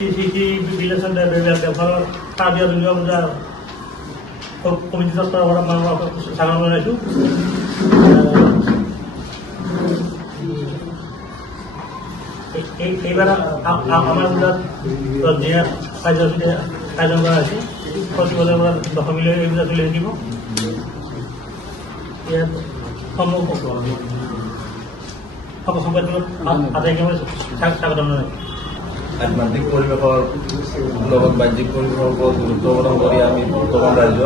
Bilasan dari kalau tadi juga udah komunitas orang sangat menarik. এইবার আমার যে আয়োজন করা আছে প্রতি বছর আমরা দশম মিলে এইগুলো তুলে দিব সম্ভব সম্পাদক আদায়কে স্বাগত জানাই আধ্যাত্মিক পৰিৱেশৰ লগত বাহ্যিক পৰিৱেশৰ ওপৰত গুৰুত্ব প্ৰদান কৰি আমি বৰ্তমান ৰাজ্য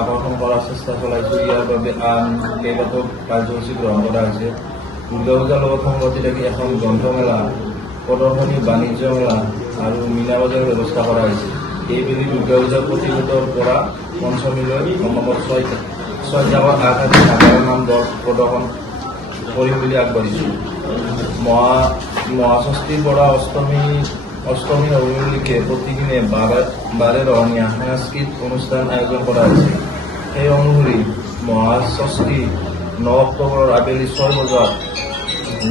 আকৰ্ষণ কৰাৰ চেষ্টা চলাইছোঁ। ইয়াৰ বাবে আন কেইবাটাও কাৰ্যসূচী গ্ৰহণ কৰা হৈছে। দুৰ্গা পূজাৰ লগত সংগতি ৰাখি এখন গ্ৰন্থমেলা, প্ৰদৰ্শনী, বাণিজ্য মেলা আৰু মীনা বজাৰৰ ব্যৱস্থা কৰা হৈছে। এইবেলি দুৰ্গা পূজাৰ প্ৰতিশোধৰ পৰা পঞ্চমীলৈ সম্ভৱত ছয়টাকৈ সাধাৰণ নাম দল প্ৰদৰ্শন কৰিম বুলি আগবাঢ়িছোঁ। মহাষষ্ঠীৰ পৰা অষ্টমী নৱমীলৈকে প্ৰতিদিনে বাৰে ৰহণীয়া সাংস্কৃতিক অনুষ্ঠান আয়োজন কৰা হৈছে। সেই অনুসৰি মহাষষ্ঠী 9 অক্টোবৰৰ আবেলি 6 বজাত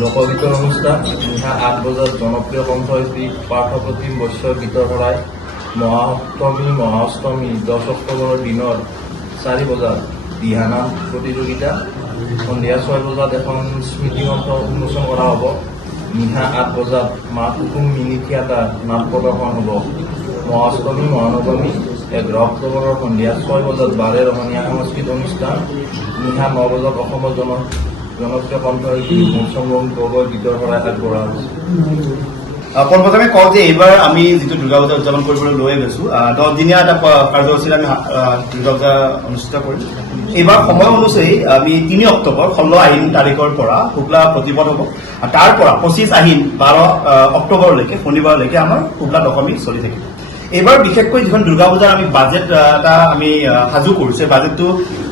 লোকগীতৰ অনুষ্ঠান, নিশা 8 বজাত জনপ্ৰিয় কণ্ঠশিল্পী পাৰ্থপ্ৰতিম বৈশ্যৰ গীতৰ শৰাই, মহাষ্টমী 10 অক্টোবৰৰ দিনৰ 4 বজাত দিহানাম প্ৰতিযোগিতা, সন্ধিয়া 6 বজাত এখন স্মৃতিগ্ৰন্থ উন্মোচন কৰা হ'ব। নিশা 8 বজাত মা কুকুম মিনি থিয়েটাৰ নাট প্ৰদৰ্শন হ'ব। মহাষ্টমী মহানৱমী 11 অক্টোবৰৰ সন্ধিয়া 6 বজাত বাৰে ৰহণীয়া সাংস্কৃতিক অনুষ্ঠান, নিশা 9 বজাত অসমৰ জনপ্ৰিয় কণ্ঠশিল্পী মৌচম গগৈৰ গীতৰ শৰাই আগবঢ়োৱা হৈছে। পোনপ্ৰথমে কওঁ যে এইবাৰ আমি যিটো দুৰ্গা পূজা উদযাপন কৰিবলৈ লৈ গৈছোঁ 10 দিনীয়া এটা কাৰ্যসূচীৰে আমি দুৰ্গা পূজা অনুষ্ঠিত কৰিম। এইবাৰ সময় অনুযায়ী আমি 3 অক্টোবৰ 16 আহিন তাৰিখৰ পৰা শুক্লা প্ৰতিপদ হ'ব। তাৰ পৰা 25 আহিন 12 অক্টোবৰলৈকে শনিবাৰলৈকে আমাৰ শুক্লা দশমী চলি থাকিব। এইবাৰ বিশেষকৈ যিখন দুৰ্গা পূজাৰ আমি বাজেট এটা আমি সাজু কৰিছোঁ, বাজেটটো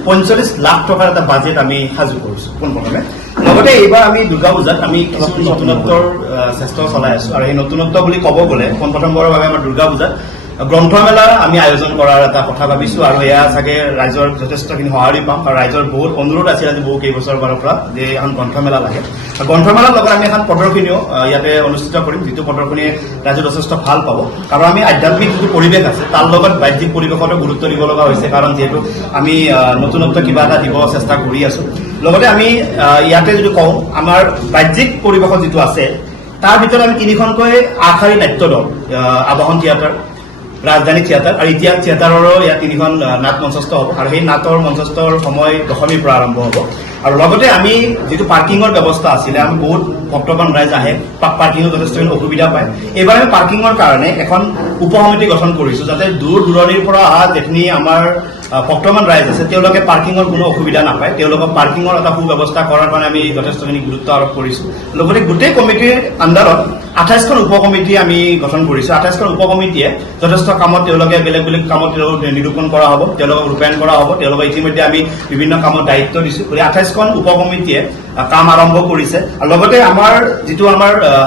45 লাখ টকাৰ এটা বাজেট আমি সাজু কৰিছোঁ পোনপ্ৰথমে। লগতে এইবাৰ আমি দুৰ্গা পূজাত আমি কিছু নতুনত্বৰ চেষ্টা চলাই আছোঁ। আৰু এই নতুনত্ব বুলি ক'ব গ'লে পোনপ্ৰথমবাৰৰ বাবে আমাৰ দুৰ্গা পূজাত গ্ৰন্থমেলা আমি আয়োজন কৰাৰ এটা কথা ভাবিছোঁ। আৰু এয়া চাগে ৰাইজৰ যথেষ্টখিনি সঁহাৰি পাম। আৰু ৰাইজৰ বহুত অনুৰোধ আছিল আজি বহু কেইবছৰৰ পৰা যে এখন গ্ৰন্থমেলা লাগে। গ্ৰন্থমেলাৰ লগত আমি এখন প্ৰদৰ্শনীও ইয়াতে অনুষ্ঠিত কৰিম, যিটো প্ৰদৰ্শনীয়ে ৰাইজে যথেষ্ট ভাল পাব। কাৰণ আমি আধ্যাত্মিক যিটো পৰিৱেশ আছে তাৰ লগত বাহ্যিক পৰিৱেশতো গুৰুত্ব দিব লগা হৈছে, কাৰণ যিহেতু আমি নতুনত্ব কিবা এটা দিব চেষ্টা কৰি আছোঁ। লগতে আমি ইয়াতে যদি কওঁ আমাৰ বাহ্যিক পৰিৱেশত যিটো আছে তাৰ ভিতৰত আমি 3খনকৈ আগশাৰী নাট্য দল, আবাহন থিয়েটাৰ, ৰাজধানী থিয়েটাৰ আৰু ইতিহাস থিয়েটাৰৰো ইয়াত 3খন নাট মঞ্চস্থ হ'ব। আৰু সেই নাটৰ মঞ্চস্থৰ সময় দশমীৰ পৰা আৰম্ভ হ'ব। আৰু লগতে আমি যিটো পাৰ্কিঙৰ ব্যৱস্থা আছিলে, আমি বহুত ভক্তবান ৰাইজ আহে, পাৰ্কিঙৰ যথেষ্টখিনি অসুবিধা পায়। এইবাৰ আমি পাৰ্কিঙৰ কাৰণে এখন উপ সমিতি গঠন কৰিছোঁ, যাতে দূৰ দূৰণিৰ পৰা অহা যিখিনি আমাৰ ভক্তবান ৰাইজ আছে তেওঁলোকে পাৰ্কিঙৰ কোনো অসুবিধা নাপায়। তেওঁলোকক পাৰ্কিঙৰ এটা সুব্যৱস্থা কৰাৰ কাৰণে আমি যথেষ্টখিনি গুৰুত্ব আৰোপ কৰিছোঁ। লগতে গোটেই কমিটিৰ আণ্ডাৰত 28খন উপ কমিটি আমি গঠন কৰিছোঁ। 28খন উপ কমিটিয়ে যথেষ্ট কামত তেওঁলোকে বেলেগ বেলেগ কামত নিৰূপণ কৰা হ'ব, তেওঁলোকক ৰূপায়ণ কৰা হ'ব। তেওঁলোকক ইতিমধ্যে আমি বিভিন্ন কামত দায়িত্ব দিছোঁ। গতিকে 28খন উপ কমিটিয়ে কাম আৰম্ভ কৰিছে। আৰু লগতে আমাৰ যিটো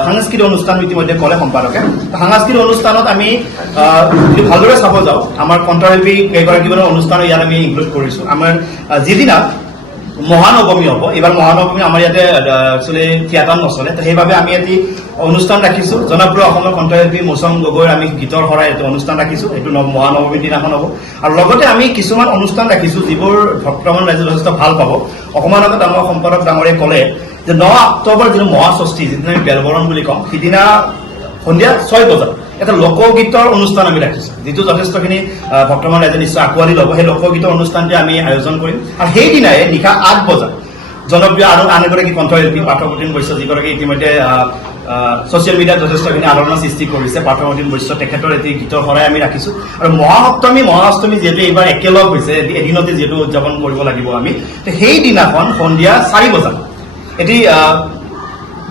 সাংস্কৃতিক অনুষ্ঠান ইতিমধ্যে ক'লে সম্পাদকে, সাংস্কৃতিক অনুষ্ঠানত আমি যদি ভালদৰে চাব যাওঁ আমাৰ কণ্ঠশিল্পী কেইগৰাকীমানৰ অনুষ্ঠানো ইয়াত আমি ইনক্লুড কৰিছোঁ। আমাৰ যিদিনা মহানৱমী হ'ব, এইবাৰ মহানৱমী আমাৰ ইয়াতে একচুৱেলি থিয়েটাৰ নচলে, সেইবাবে আমি এটি অনুষ্ঠান ৰাখিছোঁ। জনপ্ৰিয় অসমৰ কণ্ঠশিল্পী মৌচম গগৈৰ আমি গীতৰ শৰাই এইটো অনুষ্ঠান ৰাখিছোঁ। এইটো মহানৱমীৰ দিনাখন হ'ব। আৰু লগতে আমি কিছুমান অনুষ্ঠান ৰাখিছোঁ যিবোৰ ভক্তমান ৰাইজে যথেষ্ট ভাল পাব। অকণমান আগত আমাৰ সম্পাদক ডাঙৰীয়ে ক'লে যে 9 অক্টোবৰ যিটো মহাষষ্ঠী, যিদিনা আমি বেলবৰণ বুলি কওঁ, সিদিনা সন্ধিয়া 6 বজাত এটা লোকগীতৰ অনুষ্ঠান আমি ৰাখিছোঁ, যিটো যথেষ্টখিনি ভক্তমান ৰাইজে নিশ্চয় আঁকোৱালি ল'ব। সেই লোকগীতৰ অনুষ্ঠানটি আমি আয়োজন কৰিম। আৰু সেইদিনাই নিশা 8 বজাত জনপ্ৰিয় আৰু আন এগৰাকী কণ্ঠশিল্পী পাৰ্থপ্ৰতিম বৈশ্য, যিগৰাকী ইতিমধ্যে ছ'চিয়েল মিডিয়াত যথেষ্টখিনি আলোড়নৰ সৃষ্টি কৰিছে, পাৰ্থপ্ৰতিম বৈশ্য, তেখেতৰ এটি গীতৰ শৰাই আমি ৰাখিছোঁ। আৰু মহাসপ্তমী মহাষ্টমী যিহেতু এইবাৰ একেলগ হৈছে, এদিনতে যিহেতু উদযাপন কৰিব লাগিব আমি, সেইদিনাখন সন্ধিয়া 4 বজাত এটি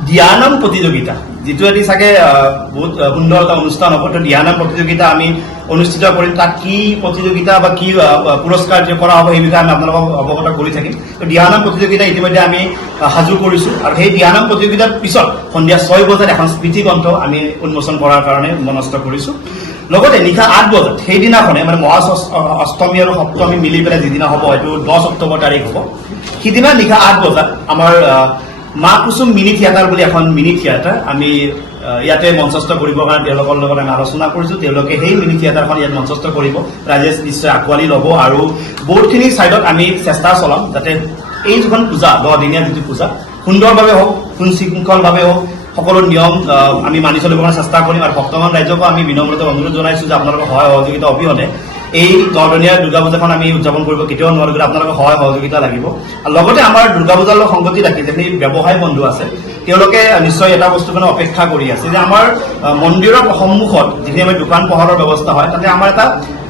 দিয়ানাম প্ৰতিযোগিতা, যিটো এটি চাগে বহুত সুন্দৰ এটা অনুষ্ঠান হ'ব। তো দিয়ানাম প্ৰতিযোগিতা আমি অনুষ্ঠিত কৰিম। তাত কি প্ৰতিযোগিতা বা কি পুৰস্কাৰ কৰা হ'ব সেই বিষয়ে আমি আপোনালোকক অৱগত কৰি থাকিম। তো দিয়ানাম প্ৰতিযোগিতা ইতিমধ্যে আমি সাজু কৰিছোঁ। আৰু সেই দিয়ানাম প্ৰতিযোগিতাৰ পিছত সন্ধিয়া 6 বজাত এখন স্মৃতিগ্ৰন্থ আমি উন্মোচন কৰাৰ কাৰণে মনস্থ কৰিছোঁ। লগতে নিশা 8 বজাত সেইদিনাখনে মানে অষ্টমী আৰু সপ্তমী মিলি পেলাই যিদিনা হ'ব, এইটো 10 অক্টোবৰ তাৰিখ হ'ব, সিদিনা নিশা 8 বজাত আমাৰ মা কুসুম মিনি থিয়েটাৰ বুলি এখন মিনি থিয়েটাৰ আমি ইয়াতে মঞ্চস্থ কৰিবৰ কাৰণে তেওঁলোকৰ লগত আমি আলোচনা কৰিছোঁ। তেওঁলোকে সেই মিনি থিয়েটাৰখন ইয়াত মঞ্চস্থ কৰিব, ৰাইজে নিশ্চয় আঁকোৱালি ল'ব আৰু বহুতখিনি ছাইডত আমি চেষ্টা চলাম যাতে এই যিখন পূজা 10 দিনীয়া যিটো পূজা সুন্দৰভাৱে হওক, সুশৃংখলভাৱে হওক, সকলো নিয়ম আমি মানি চলিবৰ কাৰণে চেষ্টা কৰিম। আৰু ভক্তমান ৰাইজকো আমি বিনম্ৰতা অনুৰোধ জনাইছোঁ যে আপোনালোকৰ সহায় সহযোগিতা অবিহনে এই 10 দিনীয়া দুৰ্গা পূজাখন আমি উদযাপন কৰিব কেতিয়াও নোৱাৰো, গতিকে আপোনালোকৰ সহায় সহযোগিতা লাগিব। আৰু লগতে আমাৰ দুৰ্গা পূজাৰ লগত সংগতি ৰাখি যিখিনি ব্যৱসায়ী বন্ধু আছে তেওঁলোকে নিশ্চয় এটা বস্তু কাৰণে অপেক্ষা কৰি আছে যে আমাৰ মন্দিৰৰ সন্মুখত যিখিনি আমি দোকান পোহাৰৰ ব্যৱস্থা হয় তাতে আমাৰ এটা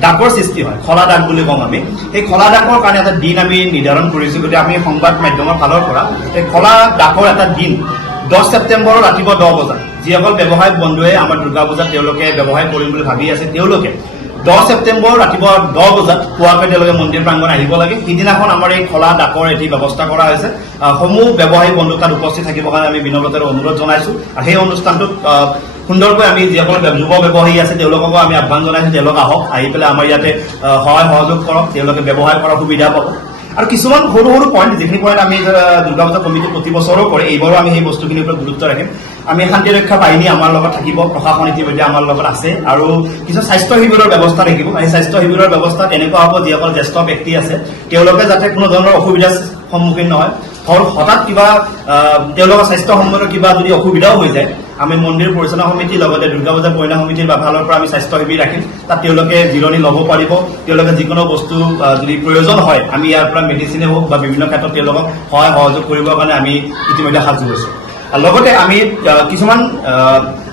ডাকৰ সৃষ্টি হয়, খলা ডাক বুলি কওঁ আমি। সেই খলা ডাকৰ কাৰণে এটা দিন আমি নিৰ্ধাৰণ কৰিছোঁ, গতিকে আমি সংবাদ মাধ্যমৰ ফালৰ পৰা এই খলা ডাকৰ এটা দিন 10 ছেপ্টেম্বৰৰ ৰাতিপুৱা 10 বজাত যিসকল ব্যৱসায়িক বন্ধুৱে আমাৰ দুৰ্গা পূজাত তেওঁলোকে ব্যৱসায় কৰিম বুলি ভাবি আছে তেওঁলোকে 10 ছেপ্টেম্বৰ ৰাতিপুৱা 10 বজাত পুৱাকৈ তেওঁলোকে মন্দিৰ প্ৰাংগণ আহিব লাগে। সিদিনাখন আমাৰ এই খলা ডাকৰ এটি ব্যৱস্থা কৰা হৈছে। সমূহ ব্যৱসায়ী বন্ধু তাত উপস্থিত থাকিবৰ কাৰণে আমি বিনম্ৰতাৰে অনুৰোধ জনাইছোঁ। আৰু সেই অনুষ্ঠানটোত সুন্দৰকৈ আমি যিসকল যুৱ ব্যৱসায়ী আছে তেওঁলোককো আমি আহ্বান জনাইছোঁ, তেওঁলোক আহক, আহি পেলাই আমাৰ ইয়াতে সহায় সহযোগ কৰক, তেওঁলোকে ব্যৱসায় কৰাৰ সুবিধা পাব। আৰু কিছুমান সৰু সৰু পইণ্ট যিখিনি পইণ্ট আমি দুৰ্গা পূজা কমিটি প্ৰতি বছৰো কৰে, এইবাৰো আমি সেই বস্তুখিনিৰ ওপৰত গুৰুত্ব ৰাখিম। আমি শান্তি ৰক্ষা বাহিনী আমাৰ লগত থাকিব, প্ৰশাসন ইতিমধ্যে আমাৰ লগত আছে, আৰু কিছু স্বাস্থ্য শিবিৰৰ ব্যৱস্থা থাকিব। সেই স্বাস্থ্য শিবিৰৰ ব্যৱস্থাত এনেকুৱা হ'ব যিসকল জ্যেষ্ঠ ব্যক্তি আছে তেওঁলোকে যাতে কোনো ধৰণৰ অসুবিধাৰ সন্মুখীন নহয়। হঠাৎ কিবা তেওঁলোকৰ স্বাস্থ্য সম্বন্ধত কিবা যদি অসুবিধাও হৈ যায়, আমি মন্দিৰ পৰিচালনা সমিতিৰ লগতে দুৰ্গা পূজা পৰিচালনা সমিতিৰ ফালৰ পৰা আমি স্বাস্থ্য শিবিৰ ৰাখিম। তাত তেওঁলোকে জিৰণি ল'ব পাৰিব, তেওঁলোকে যিকোনো বস্তু যদি প্ৰয়োজন হয় আমি ইয়াৰ পৰা মেডিচিনে হওক বা বিভিন্ন ক্ষেত্ৰত তেওঁলোকক সহায় সহযোগ কৰিবৰ কাৰণে আমি ইতিমধ্যে সাজু হৈছোঁ। লগতে আমি কিছুমান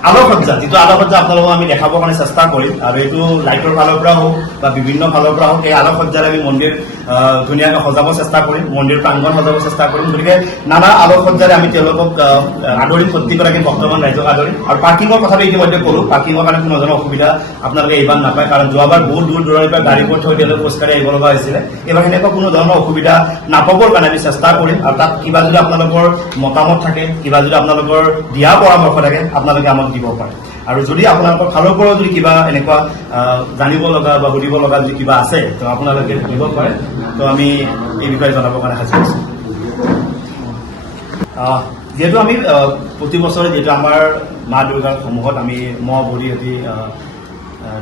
আলোকসজ্জা, যিটো আলোকসজ্জা আপোনালোকক আমি দেখাবৰ কাৰণে চেষ্টা কৰিম, আৰু এইটো লাইটৰ ফালৰ পৰা হওক বা বিভিন্ন ফালৰ পৰা হওক, এই আলোকসজ্জাৰে আমি মন্দিৰ ধুনীয়াকৈ সজাব চেষ্টা কৰিম, মন্দিৰ প্ৰাংগণ সজাব চেষ্টা কৰিম। গতিকে নানা আলোকসজ্জাৰে আমি তেওঁলোকক আদৰিম, প্ৰত্যেকগৰাকী ভক্তমান ৰাইজক আদৰিম। আৰু পাৰ্কিঙৰ কথাটো ইতিমধ্যে ক'লো, পাৰ্কিঙৰ কাৰণে কোনো ধৰণৰ অসুবিধা আপোনালোকে এইবাৰ নাপায়, কাৰণ যোৱাবাৰ বহুত দূৰ দূৰণিৰ পৰা গাড়ীবোৰ থৈ তেওঁলোকে খোজকাঢ়ি আহিব লগা হৈছিলে। এইবাৰ সেনেকুৱা কোনো ধৰণৰ অসুবিধা নাপাবৰ কাৰণে আমি চেষ্টা কৰিম। আৰু তাত কিবা যদি আপোনালোকৰ মতামত থাকে, কিবা যদি আপোনালোকৰ দিয়া পৰামৰ্শ থাকে, আপোনালোকে আমাক দিব পাৰে। আৰু যদি আপোনালোকৰ ফালৰ পৰাও যদি কিবা এনেকুৱা জানিব লগা বা সুধিব লগা যদি কিবা আছে তো আপোনালোকে দিব পাৰে, তো আমি এই বিষয়ে জনাবৰ কাৰণে সাজু আছোঁ। যিহেতু আমি প্ৰতি বছৰে যিহেতু আমাৰ মা দুৰ্গাৰ সন্মুখত আমি মহ বলি আদি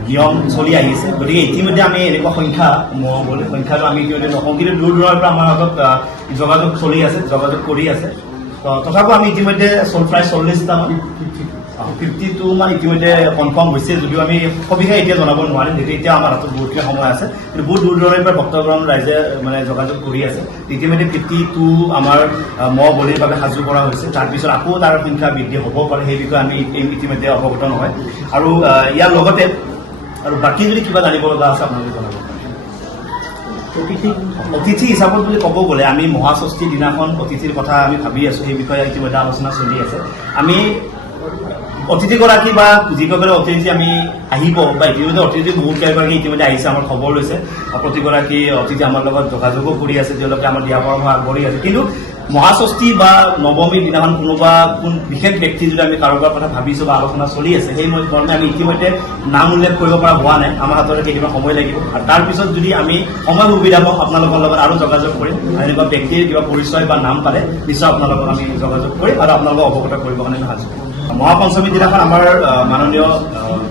নিয়ম চলি আহিছে, গতিকে ইতিমধ্যে আমি এনেকুৱা মহ বলি সংখ্যাটো আমি ইতিমধ্যে নকওঁ, কিন্তু দূৰ দূৰৰ পৰা আমাৰ হাতত যোগাযোগ চলি আছে, যোগাযোগ কৰি আছে। তথাপিও আমি ইতিমধ্যে প্ৰায় 40টামান 52 মান ইতিমধ্যে কনফাৰ্ম হৈছে, যদিও আমি সবিশেষ এতিয়া জনাব নোৱাৰিম, যিহেতু এতিয়া আমাৰ হাতত বহুতখিনি সময় আছে। কিন্তু বহুত দূৰ দূৰণিৰ পৰা ভক্তগণ ৰাইজে যোগাযোগ কৰি আছে। ইতিমধ্যে 52 আমাৰ মহ বলিৰ বাবে সাজু কৰা হৈছে। তাৰপিছত আকৌ তাৰ সংখ্যা বৃদ্ধি হ'ব পাৰে, সেই বিষয়ে আমি ইতিমধ্যে অৱগত নহয়। আৰু ইয়াৰ লগতে আৰু বাকী যদি কিবা জানিব লগা আছে আপোনালোকে জনাব। অতিথি হিচাপত বুলি ক'ব গ'লে আমি মহাষষ্ঠীৰ দিনাখন অতিথিৰ কথা আমি ভাবি আছোঁ, সেই বিষয়ে ইতিমধ্যে আলোচনা চলি আছে। আমি অতিথিগৰাকী বা যিসকলে অতিথি আমি আহিব বা ইতিমধ্যে অতিথি বহুত কেইগৰাকী ইতিমধ্যে আহিছে, আমাৰ খবৰ লৈছে, প্ৰতিগৰাকী অতিথি আমাৰ লগত যোগাযোগো কৰি আছে, তেওঁলোকে আমাৰ দিহা পৰামৰ্শ আগবাঢ়ি আছে। কিন্তু মহাষষ্ঠী বা নৱমীৰ দিনাখন কোনোবা কোন বিশেষ ব্যক্তি যদি আমি কাৰোবাৰ কথা ভাবিছোঁ বা আলোচনা চলি আছে, সেই মৰ্মে আমি ইতিমধ্যে নাম উল্লেখ কৰিব পৰা হোৱা নাই। আমাৰ হাততে কেইদিনমান সময় লাগিব, আৰু তাৰপিছত যদি আমি সময় সুবিধা পাওঁ আপোনালোকৰ লগত আৰু যোগাযোগ কৰিম। এনেকুৱা ব্যক্তিৰ কিবা পৰিচয় বা নাম পালে নিশ্চয় আপোনালোকক আমি যোগাযোগ কৰিম আৰু আপোনালোকক অৱগত কৰিবৰ কাৰণে আমি সাজু কৰিম। মহাপঞ্চমীৰ দিনাখন আমাৰ মাননীয়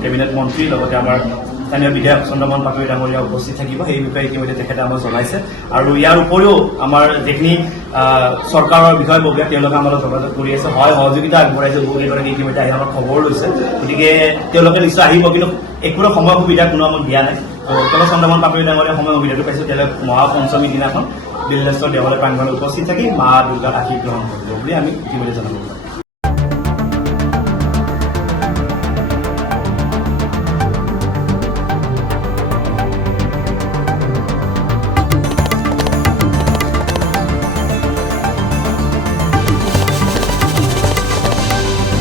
কেবিনেট মন্ত্ৰী লগতে আমাৰ স্থানীয় বিধায়ক চন্দ্ৰমোহন পাটোৱাৰী ডাঙৰীয়া উপস্থিত থাকিব, সেই বিষয়ে ইতিমধ্যে তেখেতে আমাক জনাইছে। আৰু ইয়াৰ উপৰিও আমাৰ যিখিনি চৰকাৰৰ বিষয়ববীয়া তেওঁলোকে আমাৰ যোগাযোগ কৰি আছে, সহায় সহযোগিতা আগবঢ়াইছে। বহুকেইগৰাকী ইতিমধ্যে আহি আমাক খবৰ লৈছে, গতিকে তেওঁলোকে নিশ্চয় আহিব, কিন্তু একোৰে সময় সুবিধা কোনো আমাক দিয়া নাই। তেওঁলোক চন্দ্ৰমোহন পাটোৱাৰী ডাঙৰীয়া সময় সুবিধাটো পাইছোঁ, তেওঁলোকে মহাপঞ্চমীৰ দিনাখন বিল্লেশ্বৰ দেৱালয় প্ৰাংগণত উপস্থিত থাকি মা দুৰ্গাৰ আশীৰ্বাদ গ্ৰহণ কৰিব বুলি আমি ইতিমধ্যে জনাব পাৰোঁ।